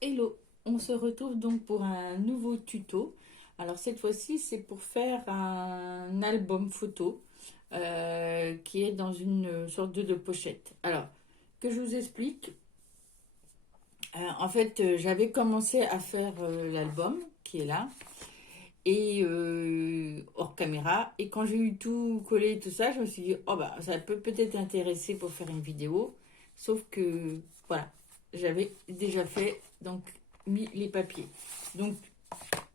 Hello, on se retrouve donc pour un nouveau tuto. Alors cette fois-ci, c'est pour faire un album photo qui est dans une sorte de pochette. Alors, que je vous explique. J'avais commencé à faire l'album qui est là et hors caméra. Et quand j'ai eu tout collé et tout ça, je me suis dit, oh bah ça peut peut-être intéresser pour faire une vidéo. Sauf que voilà, j'avais déjà fait donc mis les papiers. Donc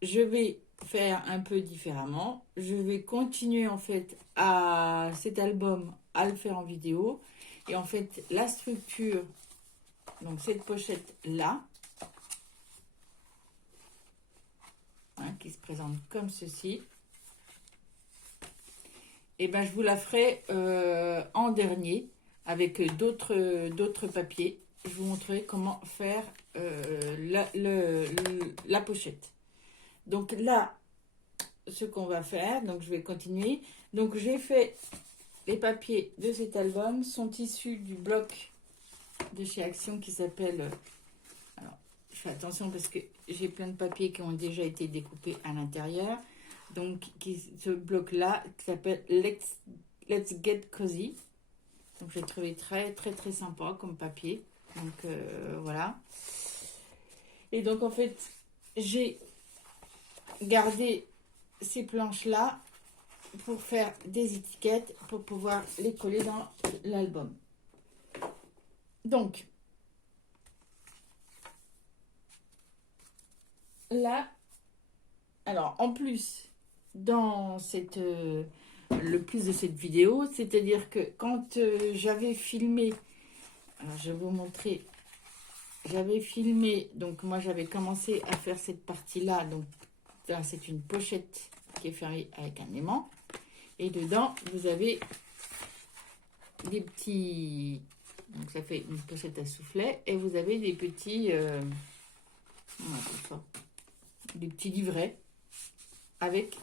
je vais faire un peu différemment. Je vais continuer en fait à cet album à le faire en vidéo. Et en fait, la structure, donc cette pochette là, hein, qui se présente comme ceci, et ben je vous la ferai en dernier avec d'autres papiers. Je vous montrerai comment faire la pochette. Donc là, ce qu'on va faire, donc je vais continuer. Donc j'ai fait les papiers de cet album sont issus du bloc de chez Action qui s'appelle. Alors, je fais attention parce que j'ai plein de papiers qui ont déjà été découpés à l'intérieur. Donc, ce bloc-là qui s'appelle Let's Get Cozy. Donc, j'ai trouvé très, très, très sympa comme papier. Donc, voilà. Et donc, en fait, j'ai gardé ces planches-là pour faire des étiquettes pour pouvoir les coller dans l'album. Donc, là, alors en plus, dans le plus de cette vidéo, c'est-à-dire que quand j'avais filmé, alors je vais vous montrer, j'avais filmé, donc moi j'avais commencé à faire cette partie-là, donc là c'est une pochette qui est fermée avec un aimant, et dedans vous avez des petits, donc ça fait une pochette à soufflet, et vous avez des petits, on appelle ça, des petits livrets avec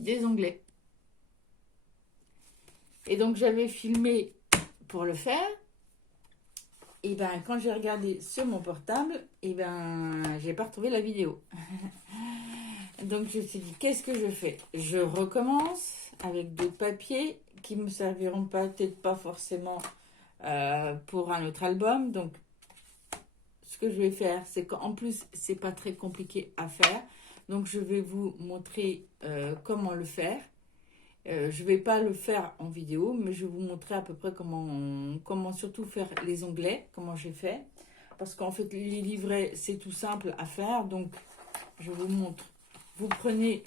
des onglets. Et donc j'avais filmé pour le faire. Et ben quand j'ai regardé sur mon portable, et ben j'ai pas retrouvé la vidéo. Donc je me suis dit qu'est-ce que je fais? Je recommence avec d'autres papiers qui me serviront peut-être pas forcément pour un autre album. Donc ce que je vais faire, c'est qu'en plus c'est pas très compliqué à faire. Donc je vais vous montrer comment le faire. Je ne vais pas le faire en vidéo, mais je vais vous montrer à peu près comment surtout faire les onglets, comment j'ai fait. Parce qu'en fait, les livrets, c'est tout simple à faire. Donc, je vous montre. Vous prenez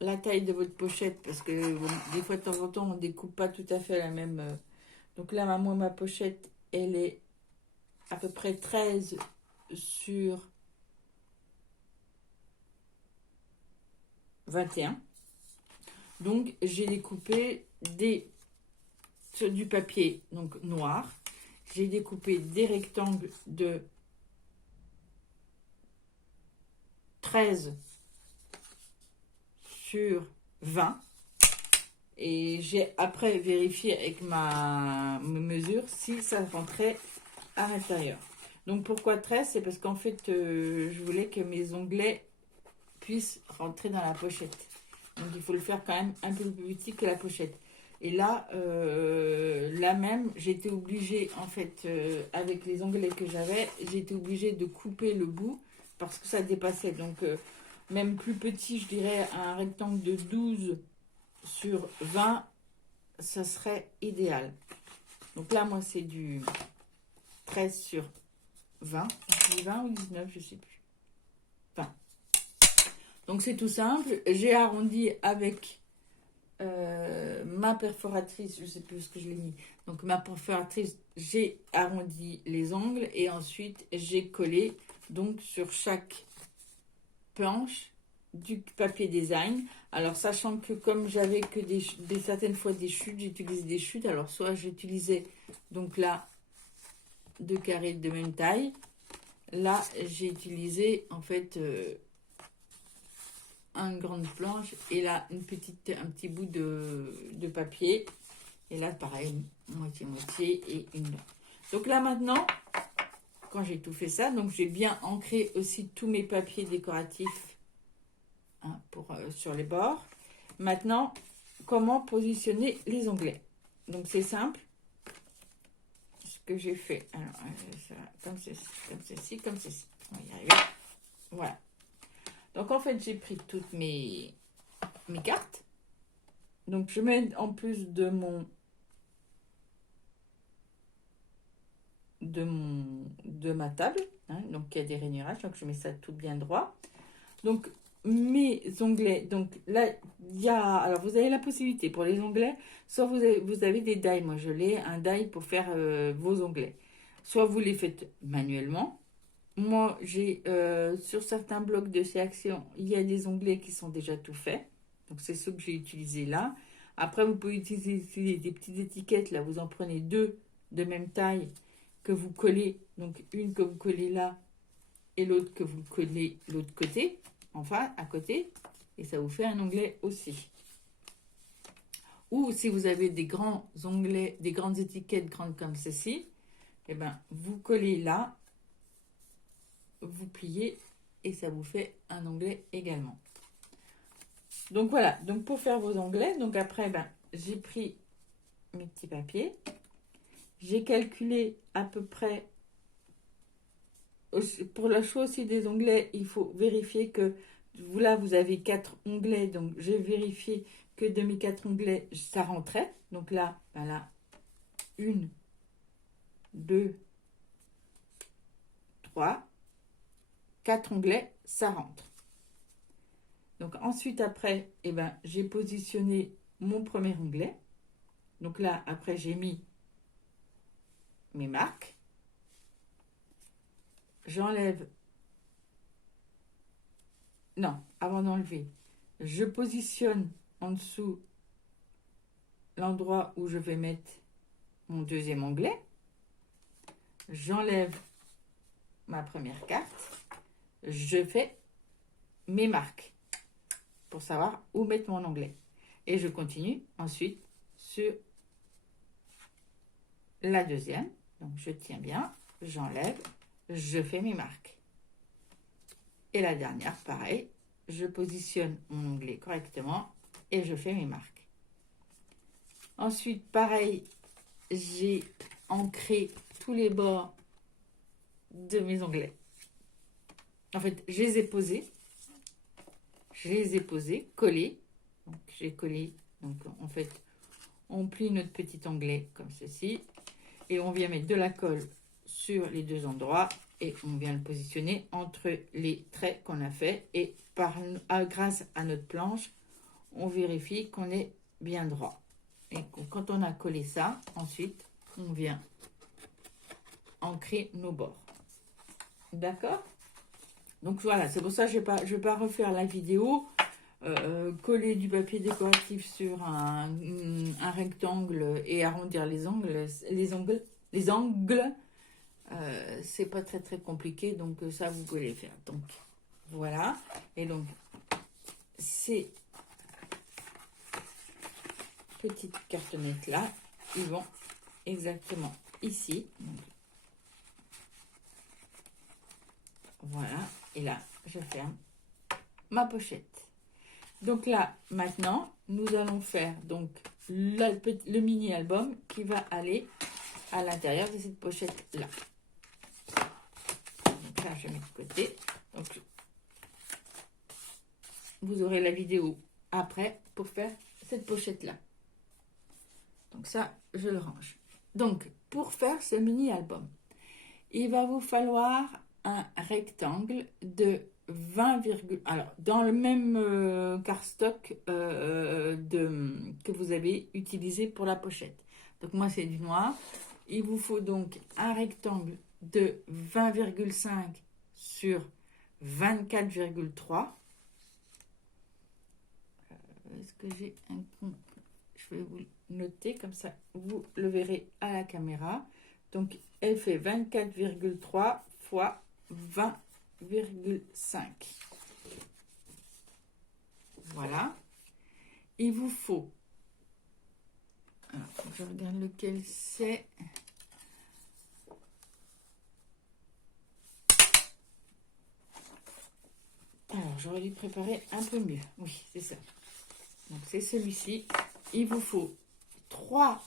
la taille de votre pochette, parce que bon, des fois, de temps en temps, on ne découpe pas tout à fait la même. Donc là, moi, ma pochette, elle est à peu près 13 sur 21. Donc, j'ai découpé sur du papier donc noir. J'ai découpé des rectangles de 13 sur 20. Et j'ai après vérifié avec mes mesures si ça rentrait à l'intérieur. Donc pourquoi 13? C'est parce qu'en fait, je voulais que mes onglets puissent rentrer dans la pochette. Donc il faut le faire quand même un peu plus petit que la pochette. Et là, là même, j'étais obligée, en fait, avec les onglets que j'avais, j'étais obligée de couper le bout parce que ça dépassait. Donc, même plus petit, je dirais, un rectangle de 12 sur 20, ça serait idéal. Donc là, moi, c'est du 13 sur 20. Je dis 20 ou 19, je ne sais plus. 20. Donc, c'est tout simple. J'ai arrondi avec ma perforatrice, je ne sais plus ce que je l'ai mis. Donc ma perforatrice, j'ai arrondi les angles et ensuite j'ai collé donc sur chaque planche du papier design. Alors sachant que comme j'avais que certaines fois des chutes, j'utilise des chutes. Alors soit j'utilisais donc là 2 carrés de même taille. Là j'ai utilisé en fait une grande planche et là un petit bout de papier et là pareil moitié et une. Donc là maintenant, quand j'ai tout fait ça, donc j'ai bien ancré aussi tous mes papiers décoratifs hein, sur les bords. Maintenant, comment positionner les onglets? Donc c'est simple. Ce que j'ai fait, alors, comme ceci, comme ceci, comme ceci. On va y arriver. Voilà. Donc en fait, j'ai pris toutes mes cartes. Donc je mets en plus de ma table, hein, donc il y a des rainurages, donc je mets ça tout bien droit. Donc mes onglets, donc là il y a, alors vous avez la possibilité pour les onglets, soit vous avez des die, moi je l'ai, un die pour faire vos onglets, soit vous les faites manuellement. Moi j'ai sur certains blocs de chez Action, il y a des onglets qui sont déjà tout faits, donc c'est ceux que j'ai utilisés là. Après vous pouvez utiliser des petites étiquettes, là vous en prenez deux de même taille que vous collez, donc une que vous collez là et l'autre que vous collez l'autre côté, enfin à côté, et ça vous fait un onglet aussi. Ou si vous avez des grands onglets, des grandes étiquettes grandes comme ceci, et ben vous collez là, vous pliez et ça vous fait un onglet également. Donc voilà, donc pour faire vos onglets, donc après ben j'ai pris mes petits papiers, j'ai calculé à peu près. Pour la choix aussi des onglets, il faut vérifier que là, vous avez 4 onglets. Donc, j'ai vérifié que de mes 4 onglets, ça rentrait. Donc là, ben là, 1, 2, 3, 4 onglets, ça rentre. Donc, ensuite, après, eh ben, j'ai positionné mon premier onglet. Donc là, après, j'ai mis mes marques. J'enlève. Non, avant d'enlever, je positionne en dessous l'endroit où je vais mettre mon deuxième onglet. J'enlève ma première carte. Je fais mes marques pour savoir où mettre mon onglet. Et je continue ensuite sur la deuxième. Donc, je tiens bien, j'enlève, je fais mes marques. Et la dernière, pareil, je positionne mon onglet correctement et je fais mes marques. Ensuite, pareil, j'ai ancré tous les bords de mes onglets. En fait, je les ai posés, collés. Donc, j'ai collé. Donc, en fait, on plie notre petit onglet comme ceci. Et on vient mettre de la colle sur les deux endroits. Et on vient le positionner entre les traits qu'on a fait. Et grâce à notre planche, on vérifie qu'on est bien droit. Et quand on a collé ça, ensuite, on vient ancrer nos bords. D'accord? Donc voilà, c'est pour ça que je ne vais pas refaire la vidéo. Coller du papier décoratif sur un rectangle et arrondir les angles, c'est pas très très compliqué, donc ça vous pouvez le faire. Donc voilà, et donc ces petites cartonnettes là, ils vont exactement ici. Donc, voilà, et là je ferme ma pochette. Donc là, maintenant, nous allons faire donc le mini-album qui va aller à l'intérieur de cette pochette-là. Donc là, je mets de côté. Donc, vous aurez la vidéo après pour faire cette pochette-là. Donc ça, je le range. Donc, pour faire ce mini-album, il va vous falloir un rectangle de 20, alors dans le même cardstock que vous avez utilisé pour la pochette. Donc moi c'est du noir. Il vous faut donc un rectangle de 20,5 sur 24,3. Est-ce que j'ai un compte? Je vais vous noter comme ça vous le verrez à la caméra. Donc elle fait 24,3 fois 20,5. Voilà. Il vous faut, alors, je regarde lequel c'est. j'aurais dû préparer un peu mieux. Oui, c'est ça. Donc, c'est celui-ci. Il vous faut 3.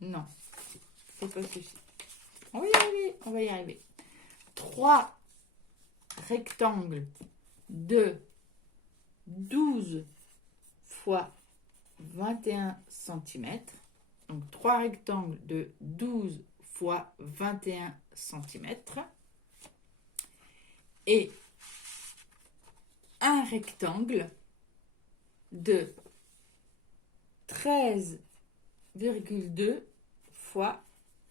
Non, c'est pas celui-ci. On va y arriver, on va y arriver. 3 rectangles de 12 fois 21 cm. Donc, 3 rectangles de 12 fois 21 cm. Et un rectangle de 13,2 fois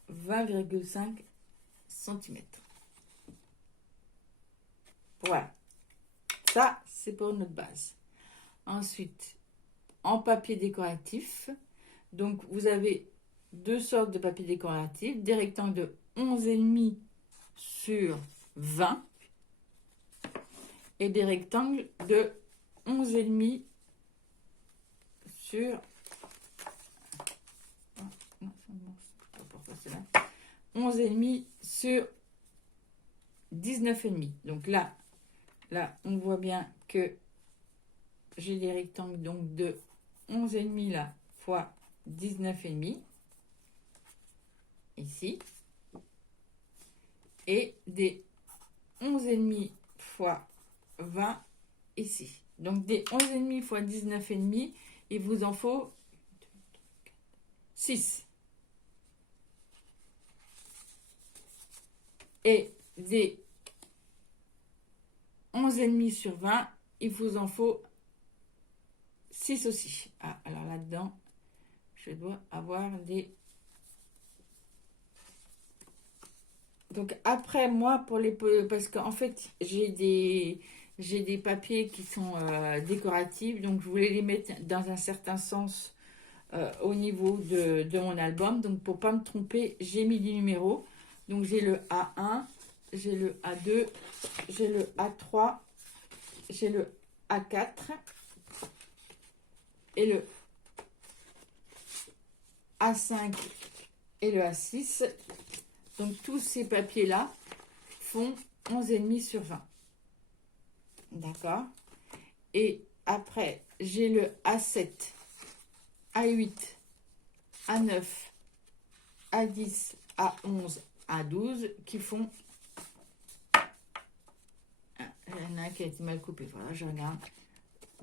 20,5 cm. Voilà. Ça, c'est pour notre base. Ensuite, en papier décoratif, donc vous avez 2 sortes de papier décoratif, des rectangles de 11,5 sur 20 et des rectangles de 11,5 sur 11,5 sur 19,5. Donc là, on voit bien que j'ai des rectangles donc de 11,5 là fois 19,5 ici et des 11,5 fois 20 ici. Donc des 11,5 fois 19,5, il vous en faut 6. Et des 11,5 sur 20, il vous en faut 6 aussi. Ah, alors là-dedans, je dois avoir des... Donc après, moi, pour les... Parce qu'en fait, j'ai des papiers qui sont décoratifs. Donc, je voulais les mettre dans un certain sens au niveau de mon album. Donc, pour ne pas me tromper, j'ai mis des numéros. Donc, j'ai le A1, j'ai le A2, j'ai le A3, j'ai le A4 et le A5 et le A6. Donc, tous ces papiers-là font 11,5 sur 20. D'accord. Et après, j'ai le A7, A8, A9, A10, A11, A12 qui font... Il y en a un qui a été mal coupé, voilà, je regarde.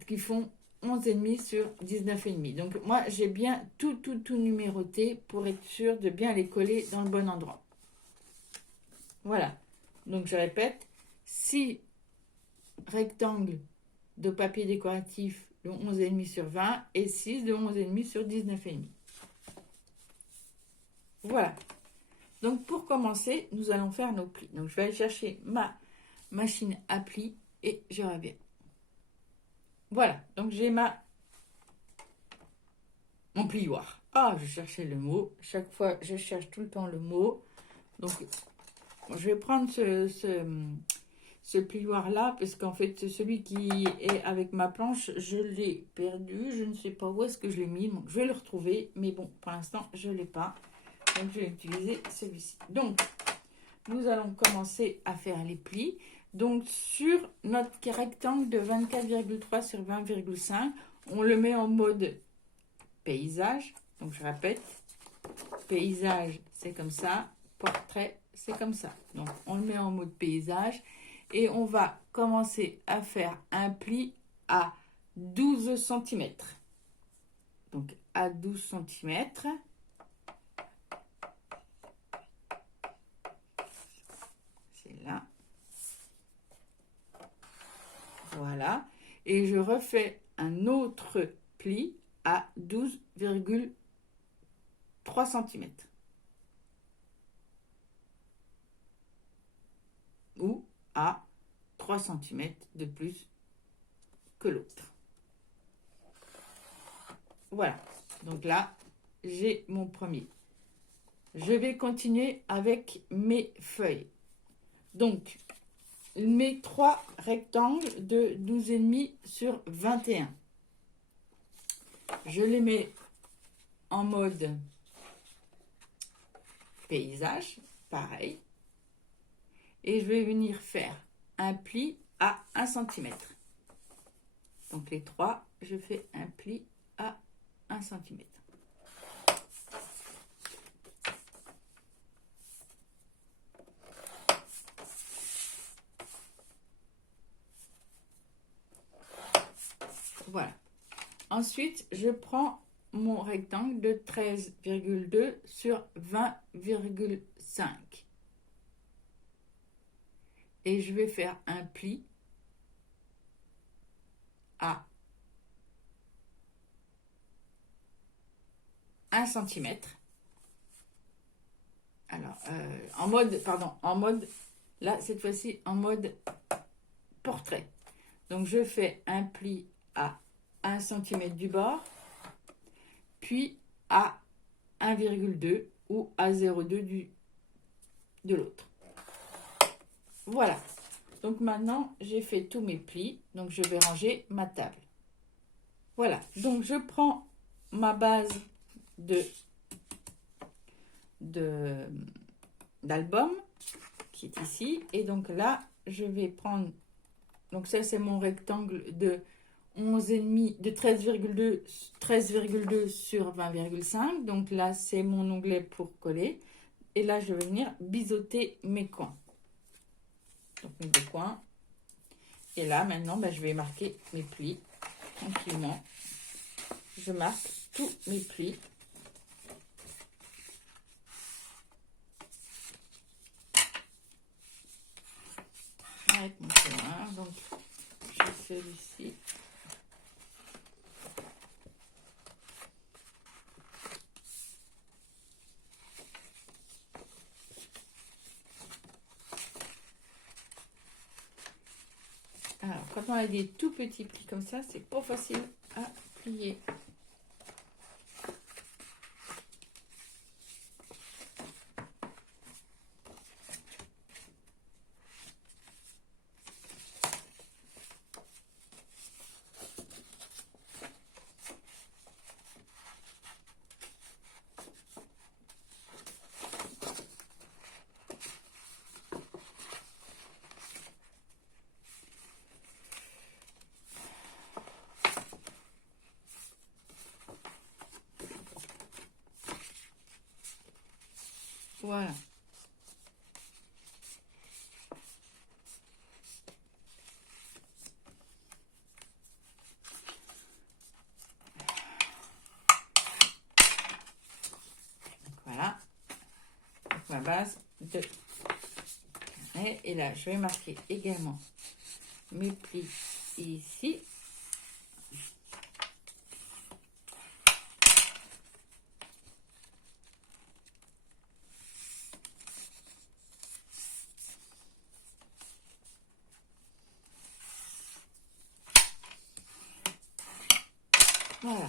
Qui font 11,5 sur 19,5. Donc, moi, j'ai bien tout numéroté pour être sûr de bien les coller dans le bon endroit. Voilà. Donc, je répète, 6 rectangles de papier décoratif de 11,5 sur 20 et 6 de 11,5 sur 19,5. Voilà. Donc, pour commencer, nous allons faire nos plis. Donc, je vais aller chercher ma machine à plis et je reviens. Voilà. Donc, j'ai mon plioir. Ah, je cherchais le mot. Chaque fois, je cherche tout le temps le mot. Donc, je vais prendre ce plioir-là, parce qu'en fait, celui qui est avec ma planche, je l'ai perdu. Je ne sais pas où est-ce que je l'ai mis. Donc, je vais le retrouver. Mais bon, pour l'instant, je ne l'ai pas. Donc, je vais utiliser celui-ci. Donc, nous allons commencer à faire les plis. Donc, sur notre rectangle de 24,3 sur 20,5, on le met en mode paysage. Donc, je répète, paysage, c'est comme ça. Portrait, c'est comme ça. Donc, on le met en mode paysage. Et on va commencer à faire un pli à 12 cm. Donc, à 12 cm. C'est là. Voilà. Et je refais un autre pli à 12,3 cm. Ou à 3 cm de plus que l'autre. Voilà. Donc là, j'ai mon premier. Je vais continuer avec mes feuilles. Donc, mes 3 rectangles de 12,5 sur 21. Je les mets en mode paysage, pareil. Et je vais venir faire un pli à 1 cm. Donc les 3, je fais un pli à 1 cm. Voilà. Ensuite, je prends mon rectangle de 13,2 sur 20,5. Et je vais faire un pli à 1 cm. Alors, en mode, là, cette fois-ci, en mode portrait. Donc, je fais un pli à 1 cm du bord, puis à 1,2 ou à 0,2 de l'autre. Voilà. Donc, maintenant, j'ai fait tous mes plis. Donc, je vais ranger ma table. Voilà. Donc, je prends ma base d'album qui est ici. Et donc là, je vais prendre... Donc ça, c'est mon rectangle de 11,5, de 13,2 sur 20,5. Donc là, c'est mon onglet pour coller. Et là, je vais venir biseauter mes coins. Donc mes 2 coins. Et là, maintenant, je vais marquer mes plis tranquillement. Je marque tous mes plis. Avec mon chemin, donc j'ai celui-ci. Alors, quand on a des tout petits plis comme ça, c'est pas facile à plier. Voilà. Voilà. Donc, ma base de... Et là, je vais marquer également mes plis ici. Voilà.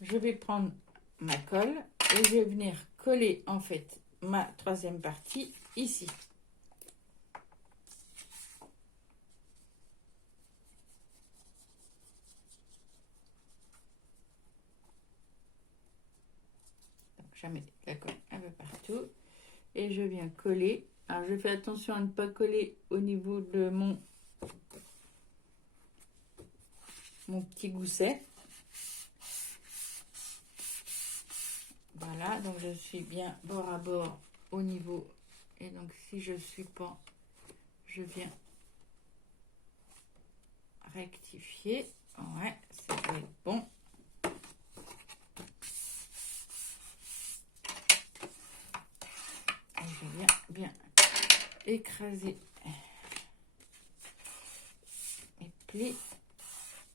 Je vais prendre ma colle et je vais venir coller en fait ma 3e partie ici. Donc je mets la colle un peu partout et je viens coller. Alors je fais attention à ne pas coller au niveau de mon petit gousset. Voilà, donc je suis bien bord à bord au niveau. Et donc si je ne suis pas, je viens rectifier. Ouais, c'est bon. Et je viens bien écraser mes plis.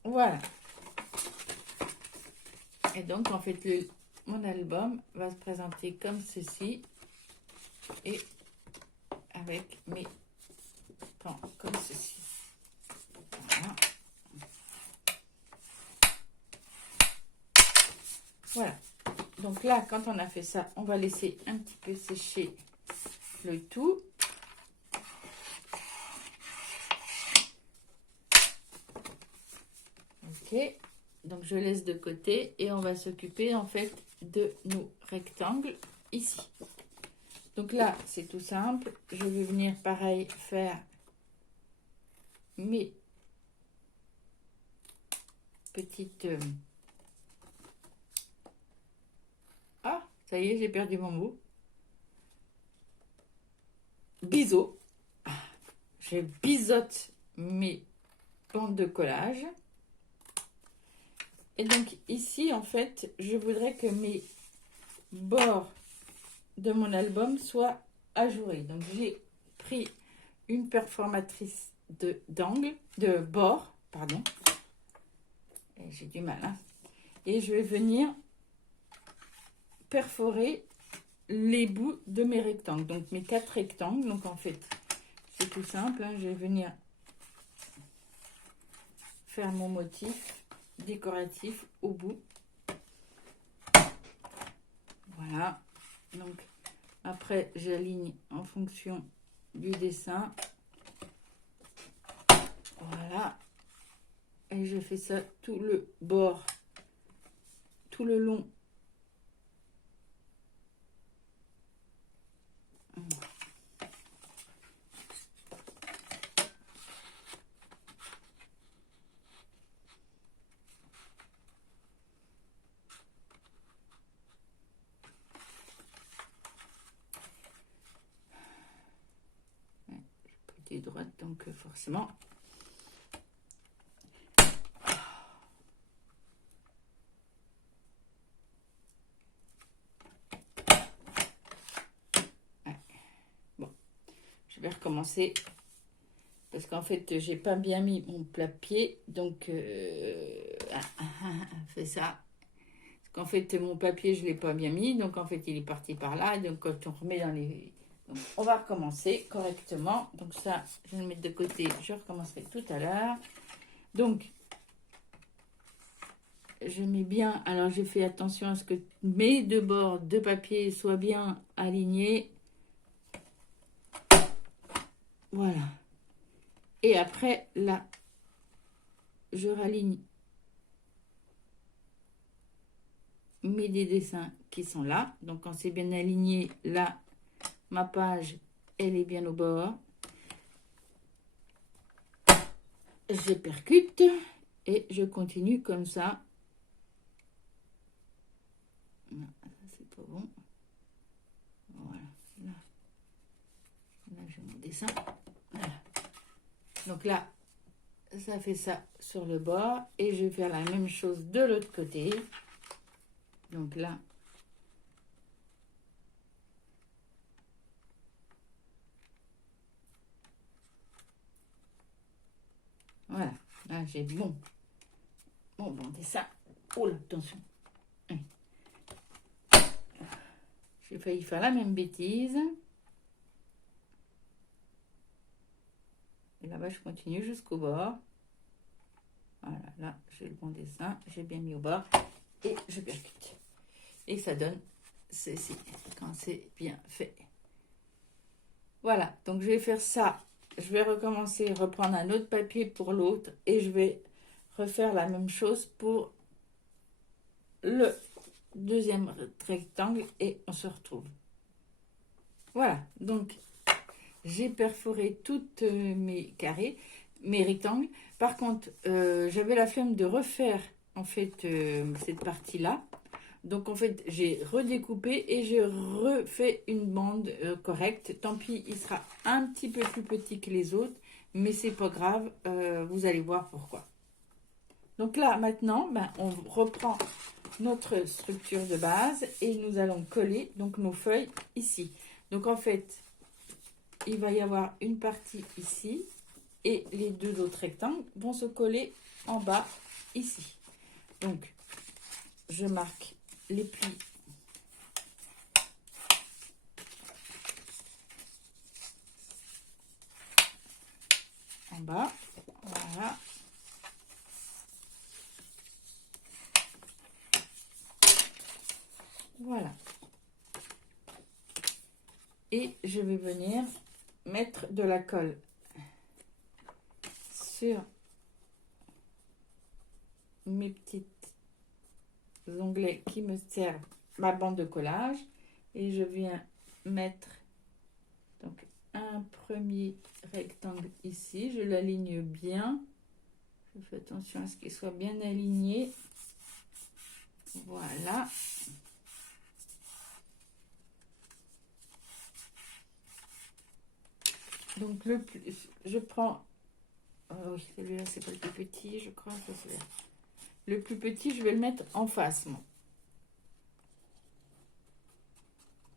Voilà. Et donc en fait mon album va se présenter comme ceci et avec mes pans comme ceci. Voilà. Voilà. Donc là, quand on a fait ça, on va laisser un petit peu sécher le tout. Ok. Donc je laisse de côté et on va s'occuper en fait de nos rectangles ici. Donc là, c'est tout simple. Je vais venir pareil faire mes petites... Ah, ça y est, j'ai perdu mon mot. Biseau. Je biseaute mes bandes de collage. Et donc ici, en fait, je voudrais que mes bords de mon album soient ajourés. Donc j'ai pris une performatrice de bord, pardon. J'ai du mal, hein. Et je vais venir perforer les bouts de mes rectangles. Donc mes 4 rectangles. Donc en fait, c'est tout simple, hein. Je vais venir faire mon motif décoratif au bout. Voilà. Donc après, j'aligne en fonction du dessin. Voilà. Et je fais ça tout le bord, tout le long. Côté droite, donc forcément. Je vais recommencer parce qu'en fait j'ai pas bien mis mon plat-pied, donc fait ça parce qu'en fait mon papier je l'ai pas bien mis, donc en fait il est parti par là, donc quand on remet dans les... Donc, on va recommencer correctement, donc ça je vais le mettre de côté, je recommencerai tout à l'heure. Donc je mets bien, alors j'ai fait attention à ce que mes deux bords de papier soient bien alignés. Voilà. Et après, là, je raligne mes dessins qui sont là. Donc, quand c'est bien aligné, là, ma page, elle est bien au bord. Je percute et je continue comme ça. Non, ça, c'est pas bon. Voilà. Là j'ai mon dessin. Voilà. Donc là, ça fait ça sur le bord. Et je vais faire la même chose de l'autre côté. Donc là, voilà. Là, j'ai bon dessin. Oh là, attention. J'ai failli faire la même bêtise. Et là-bas, je continue jusqu'au bord. Voilà, là, j'ai le bon dessin. J'ai bien mis au bord. Et je percute. Et ça donne ceci, quand c'est bien fait. Voilà, donc je vais faire ça. Je vais recommencer, reprendre un autre papier pour l'autre. Et je vais refaire la même chose pour le deuxième rectangle. Et on se retrouve. Voilà, donc j'ai perforé toutes mes carrés, mes rectangles. Par contre, j'avais la flemme de refaire en fait cette partie-là. Donc en fait, j'ai redécoupé et j'ai refait une bande correcte. Tant pis, il sera un petit peu plus petit que les autres, mais c'est pas grave, vous allez voir pourquoi. Donc là, maintenant, on reprend notre structure de base et nous allons coller donc nos feuilles ici. Donc en fait, il va y avoir une partie ici et les deux autres rectangles vont se coller en bas ici. Donc, je marque les plis en bas. Voilà. Voilà. Et je vais venir mettre de la colle sur mes petits onglets qui me servent ma bande de collage. Et je viens mettre donc un premier rectangle ici, je l'aligne bien. Je fais attention à ce qu'il soit bien aligné. Voilà. Donc je prends, oui, celui-là c'est pas le plus petit, je crois. Le plus petit, je vais le mettre en face, moi.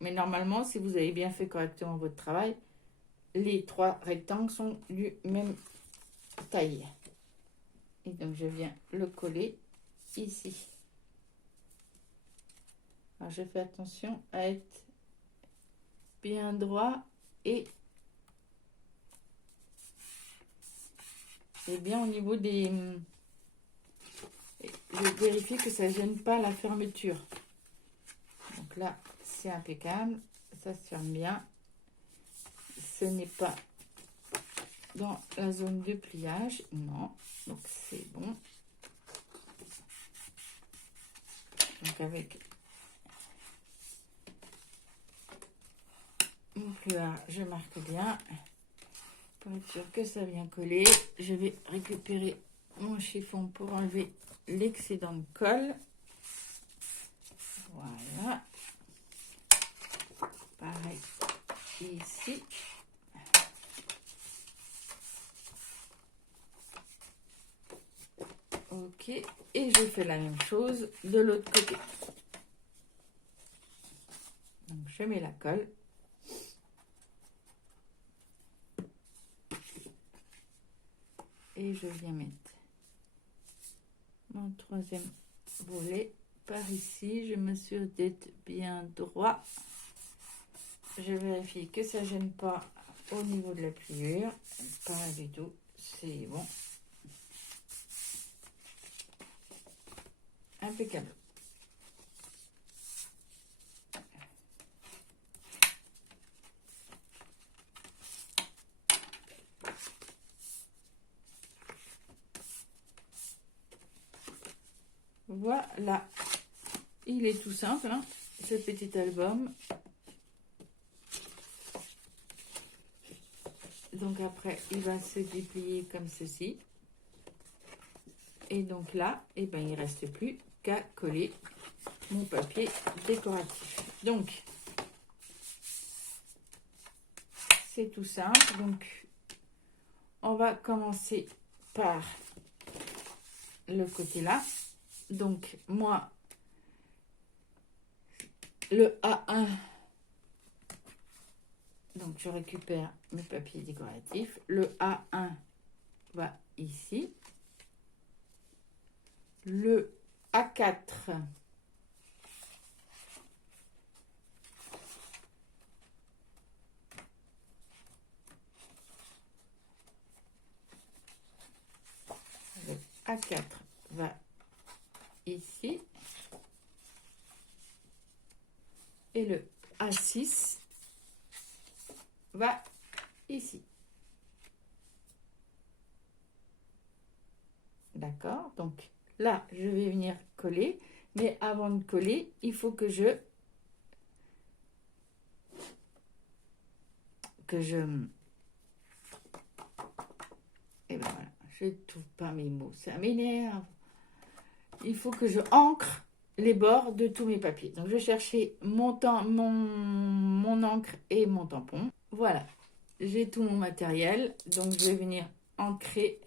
Mais normalement, si vous avez bien fait correctement votre travail, les 3 rectangles sont du même taille. Et donc, je viens le coller ici. Alors, je fais attention à être bien droit et bien au niveau des... Je vérifie que ça ne gêne pas la fermeture. Donc là, c'est impeccable. Ça se ferme bien. Ce n'est pas dans la zone de pliage. Non. Donc, c'est bon. Donc, avec mon pliage, je marque bien. Pour être sûr que ça vient coller, je vais récupérer mon chiffon pour enlever l'excédent de colle. Voilà. Pareil ici. Ok. Et je fais la même chose de l'autre côté. Donc, je mets la colle. Et je viens mettre mon troisième volet par ici. Je m'assure d'être bien droit. Je vérifie que ça ne gêne pas au niveau de la pliure. Pas du tout. C'est bon. Impeccable. Voilà, il est tout simple, hein, ce petit album. Donc après, il va se déplier comme ceci. Et donc là, eh ben, il ne reste plus qu'à coller mon papier décoratif. Donc, c'est tout simple. Donc, on va commencer par le côté là. Donc, moi, le A1, donc je récupère mes papiers décoratifs. Le A1 va ici. Le A4 A4 va ici et le A6 va ici. D'accord, donc là je vais venir coller, mais avant de coller il faut que je et ben voilà, je trouve pas mes mots, ça m'énerve. Il faut que je ancre les bords de tous mes papiers. Donc, je vais chercher mon encre et mon tampon. Voilà, j'ai tout mon matériel. Donc, je vais venir ancrer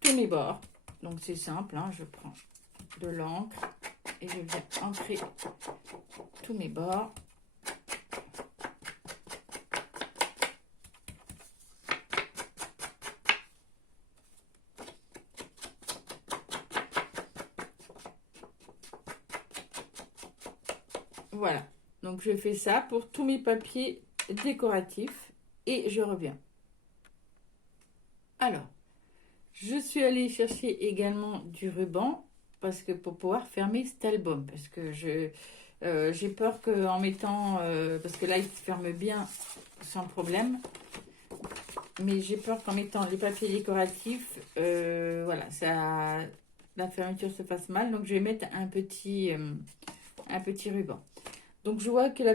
tous mes bords. Donc, c'est simple, hein, je prends de l'encre et je viens ancrer tous mes bords. Voilà, donc je fais ça pour tous mes papiers décoratifs et je reviens. Alors, je suis allée chercher également du ruban parce que pour pouvoir fermer cet album, parce que j'ai peur qu'en mettant, parce que là il se ferme bien sans problème, mais j'ai peur qu'en mettant les papiers décoratifs, voilà, la fermeture se fasse mal, donc je vais mettre un petit ruban. Donc je vois que la